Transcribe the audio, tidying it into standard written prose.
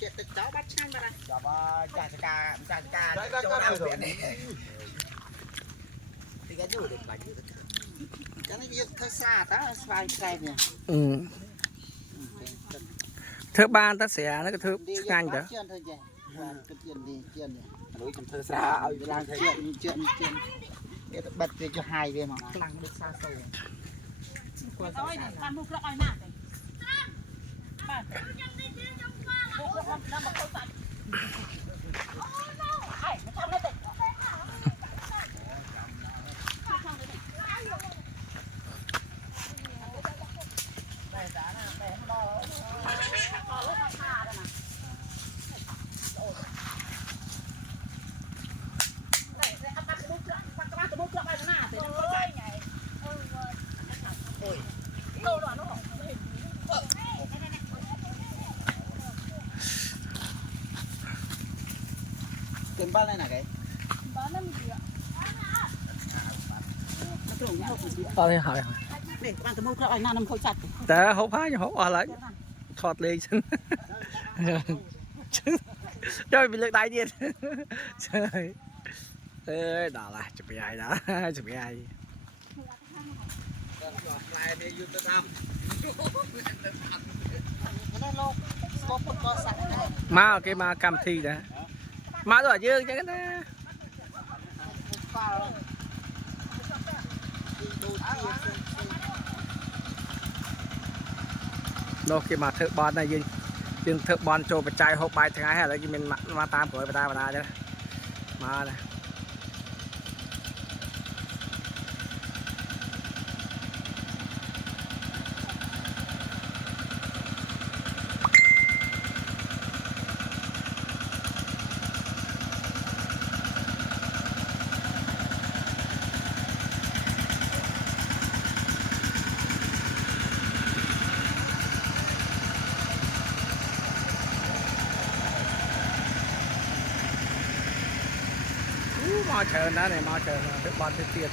chết tịch cháu bắt chăn mà này dạ ba cha ca Đấy, chỗ có nào rồi. biển này thì cái gì được bánh cái này thơ xa ta vài cây nè thưa ban ta sẽ nó cái thưa nhanh đó chuyện thôi vậy cái chuyện đi chuyện này núi trong thơ xa ở làm chuyện để bật về cho hai về mà lăng được xa xôi Ôi, ăn mua ai nè. tiền bao này là cái thôi hỏi để bạn tụi mua ai nè nằm khâu chặt.แต่hộp há cho hộp lại thọt liền xin chơi bị lực đại điện chơi ê đó là chụp ai đó chụp ai lại đi vô tới năm má cái má cam thi đó má rồi dương chứ đó đâu cái mà thợ bòn này dương thợ bòn trộn bạch trai hộp bài thằng ai hay là cái mình mà tam của người ta chứ mà này mò chờ đó này mò chờ thợ bòn thợ tiền